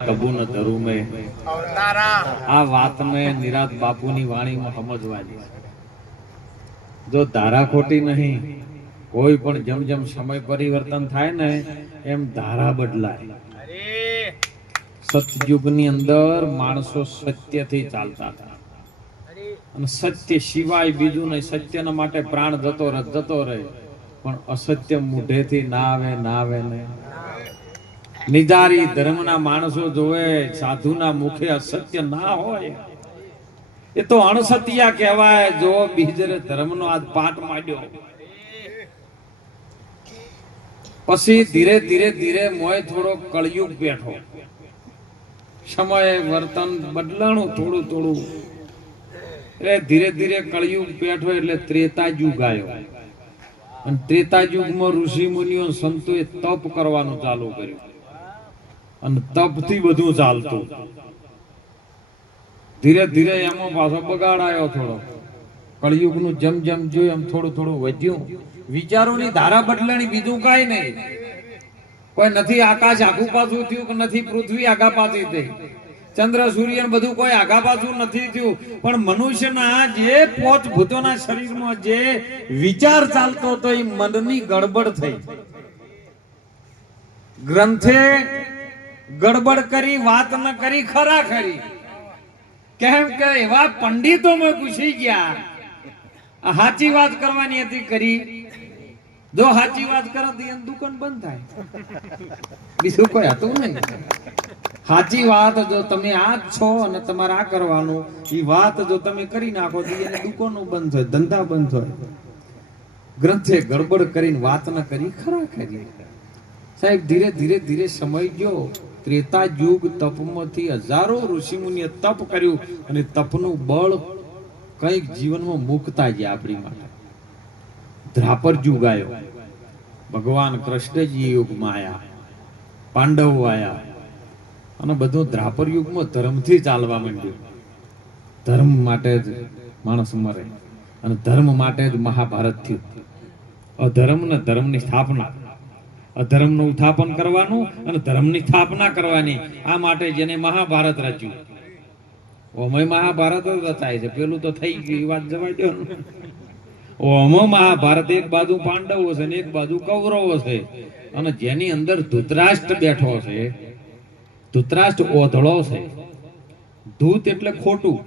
કબૂ ન ધરું મેં. અવતારા. આ વાતને નિરાત બાપુની વાણીમાં સમજવાની. જો ધારા ખોટી નહીં કોઈ પણ જેમ જેમ સમય પરિવર્તન થાય ને એમ ધારા બદલાય. સતયુગની અંદર માણસો સત્યથી ચાલતા હતા. અને સત્ય સિવાય બીજું નહીં સત્યના માટે પ્રાણ જતો રહે જતો રહે. પણ અસત્ય મુઢેથી ના આવે ના આવે ને. નિજારી ધર્મના માણસો જોવે, સાધુના મુખે અસત્ય ના હોય. એ તો અણસત્યા કહેવાય. જો બીજરે ધર્મનો આજ પાઠ માંડ્યો. પછી ધીરે ધીરે ધીરે મોય થોડો કળિયુગ બેઠો. સમય વર્તન બદલાણું થોડું થોડું. એટલે ધીરે ધીરે કળિયુગ બેઠો એટલે ત્રેતા યુગ આવ્યો. અને ત્રેતા યુગમાં ઋષિ મુનિઓ સંતોએ તપ કરવાનું ચાલુ કર્યું. અને તપથી બધું ચાલતું. ધીરે ધીરે એમાં પાછો બગાડ આવ્યો થોડો. કળયુગનું જેમ જેમ જોયું, એમ થોડું થોડું વધ્યું. વિચારોની ધારા બદલાણી બીજું કાંઈ નહીં. કોઈ નથી આકાશ આખું પાછું થયું કે નથી પૃથ્વી આગા પાછી થઈ. ચંદ્ર, સૂર્ય બધું કોઈ આગા પાછું નથી થયું. પણ મનુષ્યના જે પોચ ભૂતોના શરીરમાં જે વિચાર ચાલતો હતો, એ મનની ગડબડ થઈ. ગ્રંથે ગડબડ કરી, વાત ન કરી, ખરા ખરી. કેમ કે એવા પંડિતો મેં પૂછી ગયા સાચી વાત કરવાની હતી કરી જો સાચી વાત કરો તો એમ દુકાન બંધ થાય. બીજું કોઈ હતું નહીં. સાચી વાત જો તમે આ જ છો અને તમારે આ કરવાનું એ વાત જો તમે કરી નાખો તો એને દુકાનો બંધ હોય, ધંધા બંધ હોય. ગ્રંથે ગડબડ કરીને વાત ન કરી, ખરા કરી સાહેબ, ધીરે ધીરે ધીરે સમય ગયો. ત્રેતા યુગ તપમાંથી હજારો ઋષિમુનિએ તપ કર્યું અને તપનું બળ કંઈક જીવનમાં મુકતા ગયા આપણી માટે. ધ્રાપર યુગ આવ્યો. ભગવાન કૃષ્ણજી યુગમાં આવ્યા પાંડવો આવ્યા અને બધું ધ્રાપર યુગમાં ધર્મથી ચાલવા માંડ્યું. ધર્મ માટે જ માણસ મરે. અને ધર્મ માટે જ મહાભારત થયું. અધર્મ ને ધર્મની સ્થાપના. અધર્મનું ઉત્થાપન કરવાનું અને ધર્મની સ્થાપના કરવાની. આ માટે જેને મહાભારત રચ્યું. ઓમય મહાભારત જ રચાય છે. પેલું તો થઈ ગયું, એ વાત જવા દો. ઓમો મહાભારત એક બાજુ પાંડવો છે ને એક બાજુ કૌરવો છે. અને જેની અંદર ધૃતરાષ્ટ્ર બેઠો છે, ધૃતરાષ્ટ્ર ઓધળો છે. ધૂત એટલે ખોટું.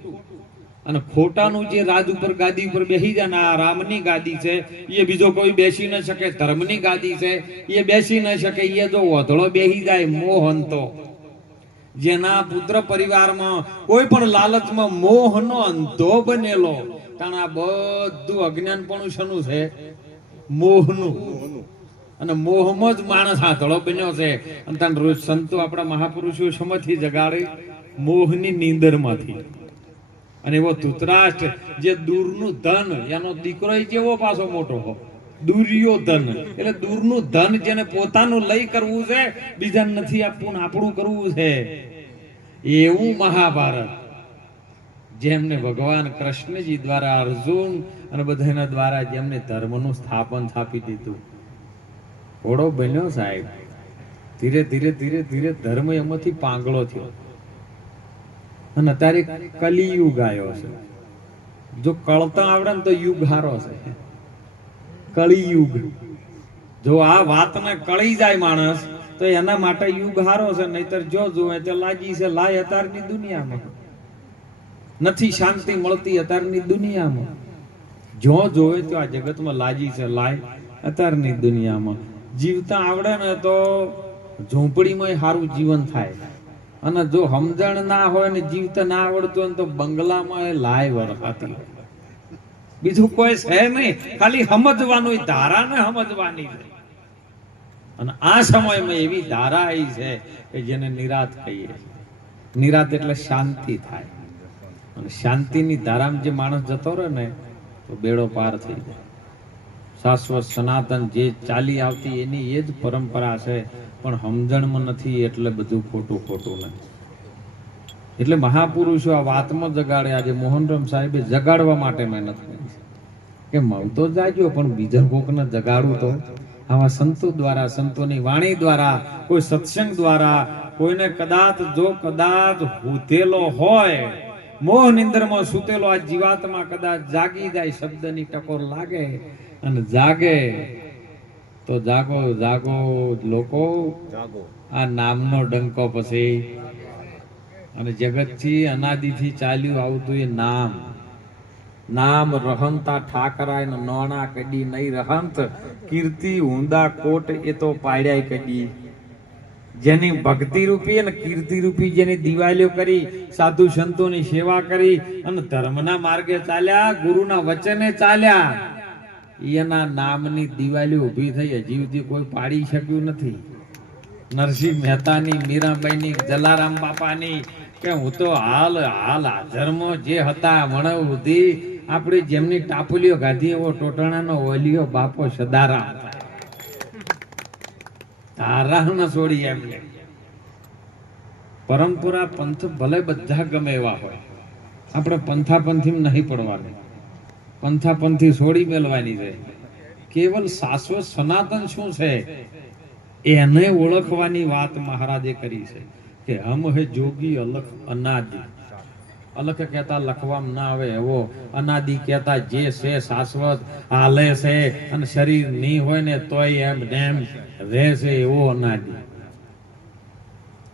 અને ખોટાનું જે રાજ ઉપર, ગાદી ઉપર બેસી જાય આ રામની ગાદી છે એ બીજો કોઈ બેસી ન શકે, ધર્મની ગાદી છે એ બેસી ન શકે એ જો વધળો બેસી જાય મોહનતો જેના પુત્ર પરિવારમાં કોઈ પણ લાલચમાં મોહનો અંધો બનેલો કારણ આ બધું અજ્ઞાનપણું શનું છે? મોહનું. અને મોહમાં જ માણસ હાથળો બન્યો છે. અને તને રોજ સંતો આપણા મહાપુરુષો શમથી જગાડે મોહની નીંદરમાંથી. અને એવો ધૂતરાષ્ટ્ર જે દૂરનું ધન એનો દીકરો જેવો પાછો મોટો હો? દુર્યો ધન. એટલે દૂરનું ધન જેને પોતાનું લઈ કરવું છે, બીજાને નથી આપવું આપણું કરવું છે. એવું મહાભારત. જેમને ભગવાન કૃષ્ણજી દ્વારા અર્જુન અને બધાના દ્વારા જેમને ધર્મનું સ્થાપન સ્થાપી દીધું. ઘોડો બન્યો સાહેબ. ધીરે ધીરે ધીરે ધીરે ધર્મ એમાંથી પાંગળો થયો. અને અત્યારે કલિયુગ આવ્યો છે. જો કળતા આવડે ને તો યુગ હારો છે. કળિયુગ જો આ વાતને કળી જાય માણસ, તો એના માટે યુગ હારો છે, નહીતર જો જોવે તો લાગી છે, લાય અતારની દુનિયામાં. નથી શાંતિ મળતી અતારની દુનિયામાં. જો જોવે તો આ જગતમાં લાજી છે, લાય અત્યારની દુનિયામાં. જીવતા આવડે ને તો ઝોંપડીમાં સારું જીવન થાય. અને જો સમજણ ના હોય ને જીવતા ના આવડતું હોય તો બંગલામાં એ લાય વરસાતી હોય. બીજું કોઈ છે નહીં. ખાલી સમજવાનું ધારાને સમજવાની અને આ સમયમાં એવી ધારા આવી છે કે જેને નિરાત કહીએ નિરાત એટલે શાંતિ થાય. અને શાંતિની ધારામાં જે માણસ જતો રહે ને, તો બેડો પાર થઈ જાય. શાશ્વત સનાતન જે ચાલી આવતી એની એ જ પરંપરા છે. પણ સમજણમાં નથી એટલે બધું ખોટું ખોટું નથી. એટલે મહાપુરુષો આ વાતમાં જગાડે. આજે મોહનરામ સાહેબે જગાડવા માટે મહેનત કરી કે મવ તો જાગ્યો, પણ બીજા કોકને જગાડું તો? આવા સંતો દ્વારા, સંતોની વાણી દ્વારા, કોઈ સત્સંગ દ્વારા, કોઈને કદાચ જો કદાચ હૂતેલો હોય, મોહ નિંદ્રમાં સૂતેલો આ જીવાતમાં કદાચ જાગી જાય, શબ્દની ટકોર લાગે અને જાગે તો જાગો જાગો લોકો. આ નામનો ડંકો પછી. અને જગતથી અનાદિથી ચાલ્યું આવતું એ નામ. નામ રહંતા ઠાકરાય નોણા કડી નહીં રહંત. કીર્તિ ઊંડા કોટ એ તો પાડ્યાય કડી. જેની ભક્તિ રૂપી અને કીર્તિ રૂપી જેની દિવાલીઓ કરી સાધુ સંતોની સેવા કરી અને ધર્મના માર્ગે ચાલ્યા ગુરુના વચને ચાલ્યા. એના નામની દિવાલી ઊભી થઈ, હજી સુધી કોઈ પાડી શક્યું નથી. નરસિંહ મહેતાની, મીરાબાઈની, જલારામ બાપાની, કે હું તો હાલ હાલ હાજરમાં જે હતા મણવ સુધી આપણે જેમની ટાપુલીઓ ગાધી, એવો ટોટણાનો ઓલિયો બાપો સદારામ. તારા ન છોડી એમને પરંપરા પંથ ભલે બધા ગમે એવા હોય. આપણે પંથાપંથી નહીં પડવાનું. પંથાપંથી છોડી મેળવાની છે. કેવલ શાશ્વત સનાતન શું છે? એને ઓળખવાની વાત મહારાજે કરી છે કે હમ હે જોગી અલખ અનાદિ. અલખ કહેતા લખવામાં ના આવે એવો. અનાદિ કહેતા જે છે શાશ્વત, હાલે છે અને શરીર નહીં હોય ને તોય એમ નેમ રહે છે એવો અનાદિ.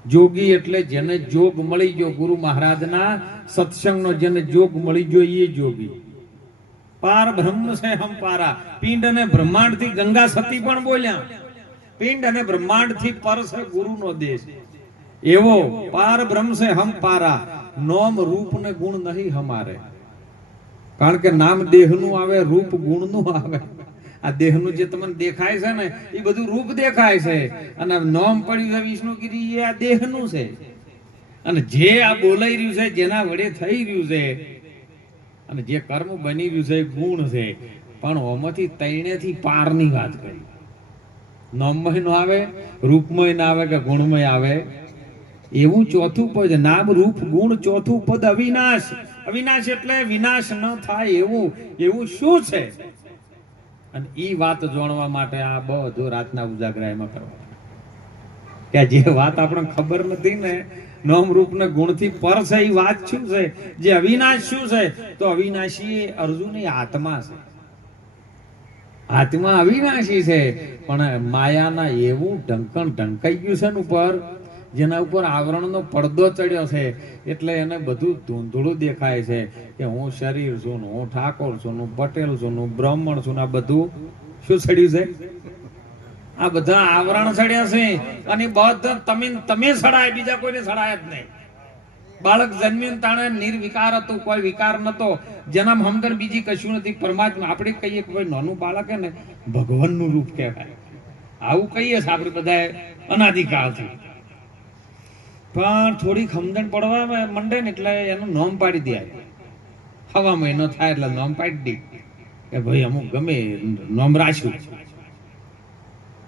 જોગી એટલે જેને જોગ મળી ગયો ગુરુ મહારાજના, સત્સંગનો જેને જોગ મળી ગયો એ જોગી. પાર બ્રહ્મ છે હમ પારા. પિંડ અને બ્રહ્માંડથી ગંગા સતી પણ બોલ્યા. પિંડ અને બ્રહ્માંડથી પર છે ગુરુનો દેશ. એવો પાર બ્રહ્મ છે હમ પારા. નોમ, રૂપ ને ગુણ નહીં હમારે. કારણ કે નામ દેહનું આવે, રૂપ ગુણનું આવે. આ દેહનું જે તમને દેખાય છે ને, એ બધું રૂપ દેખાય છે. અને નોમ પડ્યું છે વિષ્ણુગીરી, એ આ દેહનું છે. અને જે આ બોલાઈ રહ્યું છે, જેના વડે થઈ રહ્યું છે અને જે કર્મ બની રહ્યું છે ગુણ છે. પણ ઓમાંથી તૈણેથી પારની વાત કરી. નોમય નો આવે, રૂપમય ના આવે કે ગુણમય આવે? એવું ચોથું પદ, નામ, રૂપ, ગુણ ચોથું પદ અવિનાશ. અવિનાશ એટલે વિનાશ ન થાય એવું. એવું શું છે? અને એ વાત જાણવા માટે આ બધું રાતના ઉજાગરા એમાં કરવા કે જે વાત આપણને ખબર નથી ને નામ રૂપ ને ગુણથી પર છે એ વાત શું છે? જે અવિનાશ શું છે? તો અવિનાશી એ અર્જુનની આત્મા છે. આત્મા અવિનાશી છે. પણ માયાના એવું ઢંકણ ઢંકાઈ ગયું છે ને ઉપર, જેના ઉપર આવરણનો પડદો ચડ્યો છે, એટલે એને બધું ધૂંધળું દેખાય છે કે હું શરીર છું હું ઠાકોર છું હું પટેલ છું હું બ્રાહ્મણ છું આ બધું શું ચડ્યું છે? આ બધા આવરણ સડ્યા છે અને બધા તમે તમે સડાય, બીજા કોઈને સડાય જ નહીં. બાળક જન્મીને તાણે નિર્વિકાર હતું, કોઈ વિકાર નતો. જેના હમદર બીજી કશું નથી. પરમાત્મા, આપણે કહીએ કે ભાઈ નાનું બાળક ને, ભગવાનનું રૂપ કહેવાય. આવું કહીએ છે આપણે બધા અનાધિકાળથી પણ થોડી ખમદણ પડવા મંડે ને એટલે એનું નામ પાડી દે હવા મહિનો થાય એટલે નામ પાડી દે. કે ભાઈ અમુક ગમે, નામ રાખ્યું.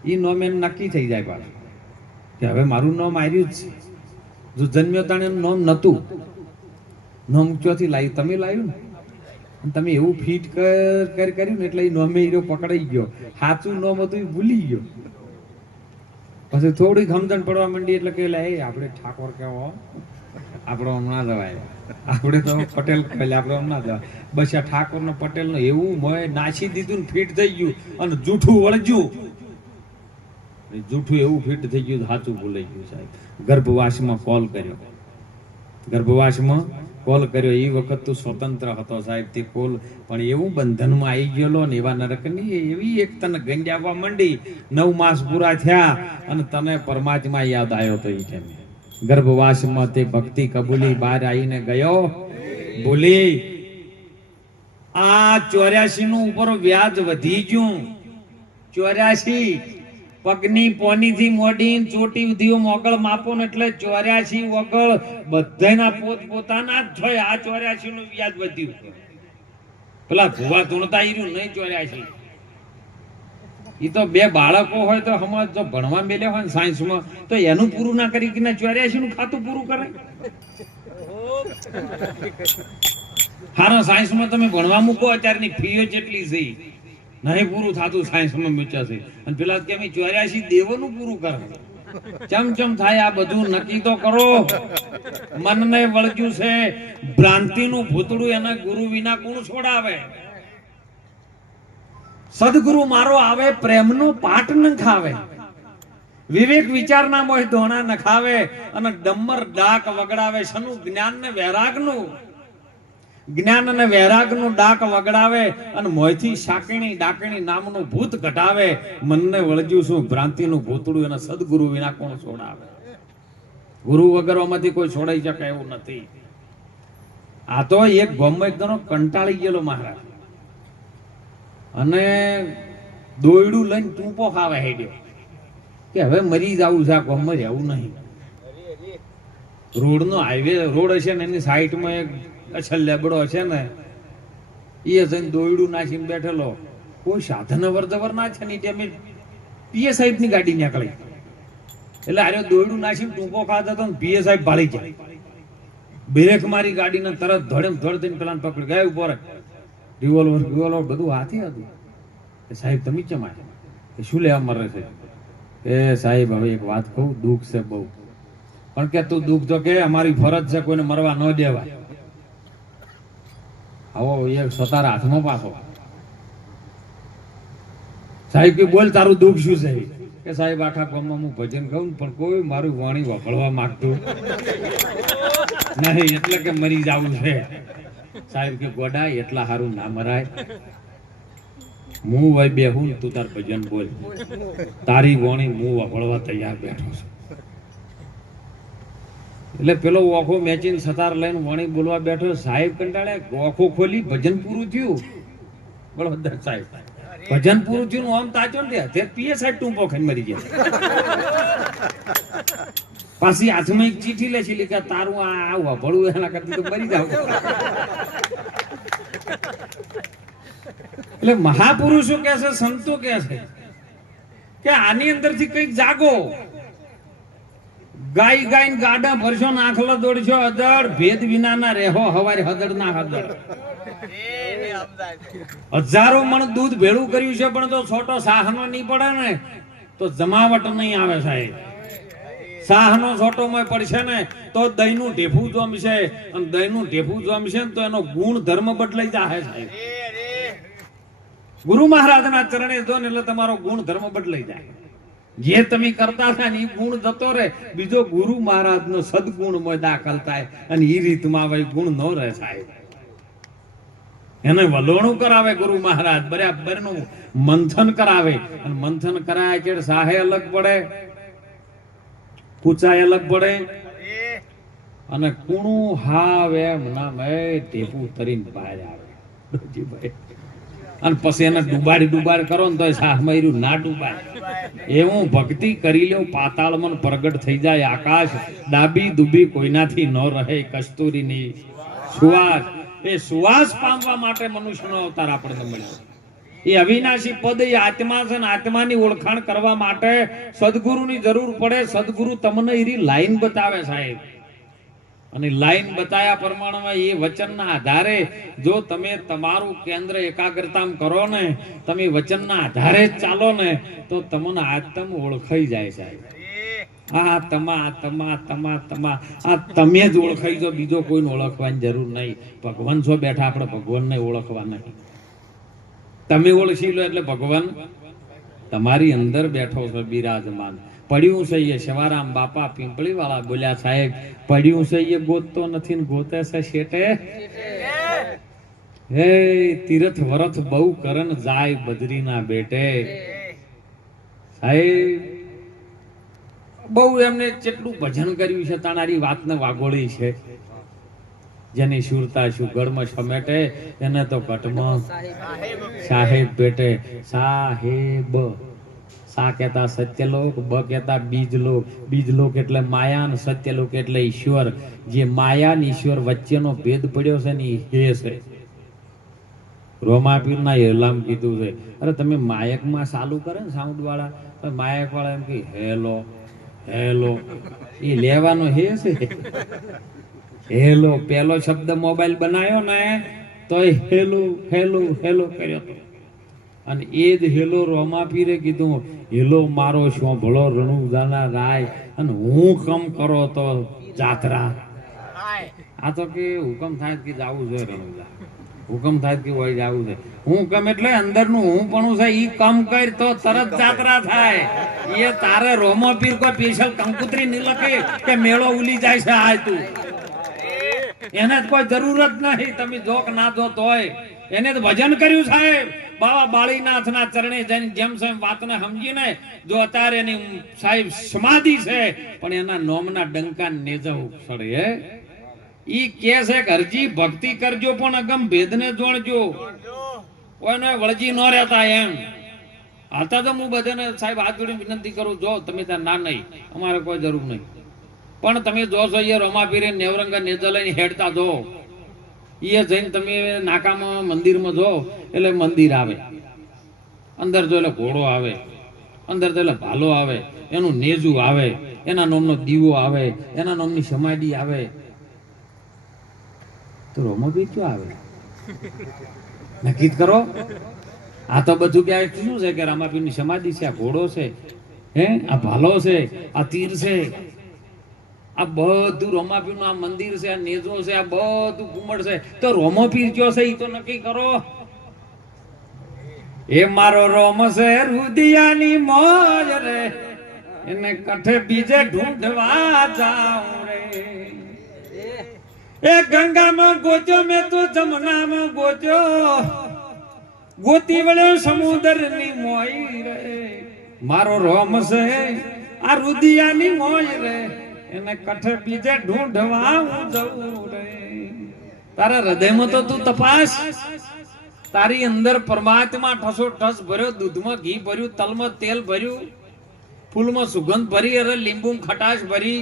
એ નોમ એમ નક્કી થઈ જાય પાછું. કે હવે મારું નામ આવ્યું જ છે. જો જન્મ્યો તાણે એનું નામ નહોતું. નોમ ચોથી લાવ્યું તમે લાવ્યું ને? તમે એવું ફિટ કર કર કર્યું ને એટલે એ નોમે હીરો પકડાઈ ગયો. સાચું નોમ હતું એ ભૂલી ગયો. પછી થોડી સમજણ પડવા માંડી એટલે કે લે આપણે ઠાકોર કેવો? આપણો હમણાં જવાય આપણે તો પટેલ કહેલે આપણે હમણાં જવાય બસ આ ઠાકોર ને પટેલનું એવું મોય નાસી દીધું ને ફિટ થઈ ગયું અને જૂઠું વળજ્યું એ જૂઠું એવું ફિટ થઈ ગયું, સાચું ભૂલાઈ ગયું સાહેબ. ગર્ભવાસમાં કોલ કર્યો. ગર્ભવાસમાં કોલ કર્યો. એ વખત તું સ્વતંત્ર હતો સાહેબ, તે કોલ પણ એવું બંધનમાં આવી ગયેલો ને એવા નરકની, એવી એક તને ગંજાવવા માંડી. નવ માસ પૂરા થયા અને તને પરમાત્મા યાદ આવ્યો તો એ કેમ? ગર્ભવાસમાં તે ભક્તિ કબૂલી, બહાર આવીને ગયો. ભૂલી આ ચોર્યાસી નું ઉપર વ્યાજ વધી ગયું. ચોર્યાસી પગની પોનીથી મોડી ચોટી ઉધીઓ મોગળ માપો એટલે ચોર્યાસી વગળ બધાના પોત પોતાના જ થયા આ ચોર્યાસી નું વ્યાજ વધ્યું. પેલા ભુવા ધૂણતા ઈર્યું નહીં ચોર્યાસી. એ તો બે બાળકો હોય તો હમણાં જો ભણવા મેલ્યા હોય ને સાયન્સમાં, તો એનું પૂરું ના કરી કે ચોર્યાસી નું ખાતું પૂરું કરે? હારો, સાયન્સમાં તમે ભણવા મૂકો, અત્યારની ફીઓ જેટલી છે નહીં પૂરું થતું સાયન્સમાં છે અને પેલા કેમ ચોર્યાસી દેવોનું પૂરું કરે. ચમ ચમ થાય આ બધું, નક્કી તો કરો. મનને વળગ્યું છે. ભ્રાંતિનું ભૂતડું એના ગુરુ વિના કોણ છોડાવે? સદગુરુ મારો આવે, પ્રેમનો પાઠ ન ખાવે વિવેક વિચારના મોય ધોણા ન ખાવે અને ડમર ડાક વગડાવે, શનું જ્ઞાન ને વૈરાગનું. જ્ઞાન અને વૈરાગનું ડાક વગડાવે અને મોયથી શાકીણી ડાકણી નામનું ભૂત ઘટાવે મનને વળગ્યું શું? ભ્રાંતિનું ભૂતડું એના સદગુરુ વિના કોણ છોડાવે? ગુરુ વગરમાંથી કોઈ છોડાઈ શકે એવું નથી. આ તો એક ગોમો એકદમ કંટાળી ગયેલો મહારાજ. અને દોયડું લઈને ટૂંપો ખાવે હેડ્યો. કે હવે મરી જવું છે, આ ગોમમાં રહેવું નહીં. રોડનો હાઈવે રોડ હશે ને એની સાઈડમાં એક અછલ લેબડો છે ને એ જઈને દોયડું નાખીને બેઠેલો. કોઈ સાધન અવરજવર ના છે ને ટાઈમે પીએ સાહેબની ગાડી નીકળી. એટલે આર્યો દોયડું નાખીને ટૂંકો ખાતો હતો ને પીએ સાહેબ ભાળી જાય બ્રેક મારી ગાડીને તરત ધડેમ ધડ દઈને પેલા પકડી, ગયા ઉપર રિવોલ્વર રિવોલ્વર બધું હાથી હતું. કે સાહેબ, તમે ચમ આયા? કે શું લેવા મરે છે? એ સાહેબ, હવે એક વાત કહું, દુઃખ છે બહુ. પણ કે તું દુઃખ તો કે અમારી ફરજ છે કોઈને મરવા ન દેવાય. આવો એક સતારા હાથમાં પાછો. સાહેબ કે બોલ, તારું દુઃખ શું છે? કે સાહેબ, આખા ગામમાં હું ભજન ગાઉં પણ કોઈ મારું વાણી વફળવા માંગતું નહીં. એટલે કે મરી જવું છે. સાહેબ કે, ગોડા, એટલા સારું ના મરાય. હું વય બેહું ને તું તાર ભજન બોલ. તારી વાણી હું વફળવા તૈયાર બેઠો છું. એટલે પેલો ઓખો મેચીન સતાર લઈને વણી બોલવા બેઠો, સાહેબ કંટાળે ઓખો ખોલી, ભજન પૂરું થયું. બોલો સાહેબ. ભજન પૂરું થયું આમ તાચો ને તે પીએ સાહેબ ટૂંપો ખાઈને મરી ગયા. પાછી હાથમાં એક ચીઠી લે છે કે તારું આ આવું ભળું એના કરતી તો મરી જાવ. એટલે મહાપુરુષો કે છે, સંતો કે છે, કે આની અંદરથી કંઈક જાગો. ગાય ગાય ગાડા ભરશો નાખલો દોડશો અદડ ભેદ વિના ના રહેવો હવારે હદડ ના હદડ. હજારો મણ દૂધ ભેળું કર્યું છે પણ તો છોટો સાહનો નહીં પડે ને. તો જમાવટ નહીં આવે સાહેબ. સાહનો છોટો મય પડશે ને તો દહીંનું ઢેફું જમશે. અને દહીંનું ઢેફું જમશે ને તો એનો ગુણ ધર્મ બદલાઈ જાય સાહેબ. ગુરુ મહારાજના ચરણે જો ને એટલે તમારો ગુણ ધર્મ બદલાઈ જાય. જે તમે કરતા હતા ને એ ગુણ જતો રહે. બીજો ગુરુ મહારાજનો સદગુણ દાખલ થાય અને એ રીતમાં ગુણ ન રહે સાહેબ. એને વલોણું કરાવે ગુરુ મહારાજ, બરાબરનું મંથન કરાવે. અને મંથન કરાય કે સાહે અલગ પડે? કૂચાય અલગ પડે? અને કુણું હાવ એમ નામ એ ટેપુ તરીને બહાર આવે. ડોજીભાઈ. અને પછી એને ડુબાડી ડુબાડ કરો ને તો સાહ મર્યું, ના ડુબાય. એવું ભક્તિ કરી લેવું પાતાળમાં પ્રગટ થઈ જાય આકાશ. ડાબી દુબી કોઈનાથી ન રહે કસ્તુરીની સુવાસ. એ સુવાસ પામવા માટે મનુષ્યનો અવતાર આપણને મળ્યો. એ અવિનાશી પદ, એ આત્મા છે ને આત્માની ઓળખાણ કરવા માટે સદગુરુની જરૂર પડે. સદગુરુ તમને એની લાઈન બતાવે સાહેબ. અને લાઈન બતાયા પ્રમાણમાં એ વચનના આધારે જો તમે તમારું કેન્દ્ર એકાગ્રતામ કરો ને, તમે વચનના આધારે જ ચાલો ને, તો તમને આત્મ ઓળખાઈ જાય સાહેબ. આ તમા તમા તમા તમા, આ તમે જ ઓળખાઈ જો બીજો કોઈને ઓળખવાની જરૂર નહીં. ભગવાન છો બેઠા, આપણે ભગવાનને ઓળખવા નહીં. તમે ઓળખી લો એટલે ભગવાન તમારી અંદર બેઠો છે બિરાજમાન. પડ્યું છે શિવારામ બાપા પીંપળી વાળા બોલ્યા, સાહેબ, પડ્યું છે એ ગોતતો નથી ગોતે છે શેટે હે, તીરથ વરથ બહુ કરન જાય બદરીના બેટે. સાહેબ, બહુ એમને જેટલું ભજન કર્યું છે તાણારી વાતને વાગોળી છે. જેની સુરતા શું ગળમાં સમેટે, એને તો ઘટમાં સાહેબ ભેટે. સાહેબ, સા કહેતા સત્યલોક, બ કહેતા બીજલોક. બીજલોક એટલે માયા અને સત્યલોક એટલે ઈશ્વર. જે માયા અને ઈશ્વર વચ્ચેનો ભેદ પડ્યો છે ને હે છે. રોમાપીરના એલામ કીધું છે. અરે તમે માયકમાં ચાલુ કરે ને સાઉન્ડ વાળા માયક વાળા એમ કે, હેલો હેલો. એ લેવાનો હે છે. હેલો, પહેલો શબ્દ મોબાઈલ બનાવ્યો ને તો હેલો હેલો હેલો કર્યો હતો અને એ જ હેલો રોમાપીરે કીધું, હેલો, મારો ભળો રણુદાના રાય, અને હું કમ કરો તો જાત્રા. આ તો કે હુકમ થાય કે જવું જોઈએ રણુદા હુકમ થાય કે હોય જવું છે હું કમ એટલે અંદરનું હું પણ છે એ કમ કર તો તરત જાત્રા થાય. એ તારે રોમો પીર કોઈ સ્પેશિયલ કંકુતરી નહીં લખે કે મેળો ઉલી જાય છે આ તું. એને કોઈ જરૂર જ તમે જોક ના જો હોય. એને તો ભજન કર્યું સાહેબ. બાબા બાળીનાથના ચરણે જઈને જેમ સેમ વાતને સમજીને જો અત્યારે એની સાહેબ સમાધિ છે, પણ એના નોમના ડંકા નેજવ હે? ઈ કે છે કે હરજી ભક્તિ કરજો, પણ અગમ ભેદને જોણજો. જો કોઈને વળજી ન રહેતા એમ. હાલતા તો હું બધાને સાહેબ હાથ જોડીને વિનંતી કરું, જો તમે ત્યાં ના નહીં, અમારે કોઈ જરૂર નહીં. પણ તમે જોશો એ રોમાપીરે નેવરંગ નેજા લઈને હેડતા જો. એ જઈને તમે નાકામાં મંદિરમાં જો, એટલે મંદિર આવે. અંદર જો એટલે ઘોડો આવે, અંદર તો એટલે ભાલો આવે, એનું નેજું આવે, એના નામનો દીવો આવે, એના નામની સમાધિ આવે. તો રોમાપીર ક્યાં આવે? નક્કી કરો. આ તો બધું ક્યાંય શું છે કે રામાપીરની સમાધિ છે, આ ઘોડો છે, હે? આ ભાલો છે, આ તીર છે. આ બધું રોમાપીરનું આ મંદિર છે, આ નેજો છે, આ બધું ઘુમડ છે. તો રોમોપીર કયો છે એ તો નક્કી કરો. એ મારો રોમ છે રુદિયાની મોજ રે. એને કઠે બીજે ઢૂંઢવા જાઉં રે. એ ગંગામાં ગોચો મેં તો જમનામાં ગોચ્યો ગોતી વળ્યો સમુદ્રની મોઈ રે. મારો રોમ છે આ રુદિયાની મોજ રે. એને કઠે બીજે ઢૂંઢવા હું રે. તારા હૃદયમાં તો તું તપાસ. તારી અંદર પરમાત્મા ઠસો ઠસ ભર્યો, દૂધમાં ઘી ભર્યું, તલમાં તેલ ભર્યું, ફૂલમાં સુગંધ ભરી અરે લીંબુ ખટાશ ભરી.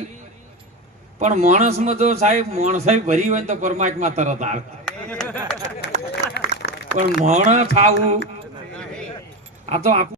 પણ માણસમાં જો સાહેબ, માણસાઈ ભરી હોય તો પરમાત્મા તરત આવે. પણ મોણ આવું, આ તો આપણું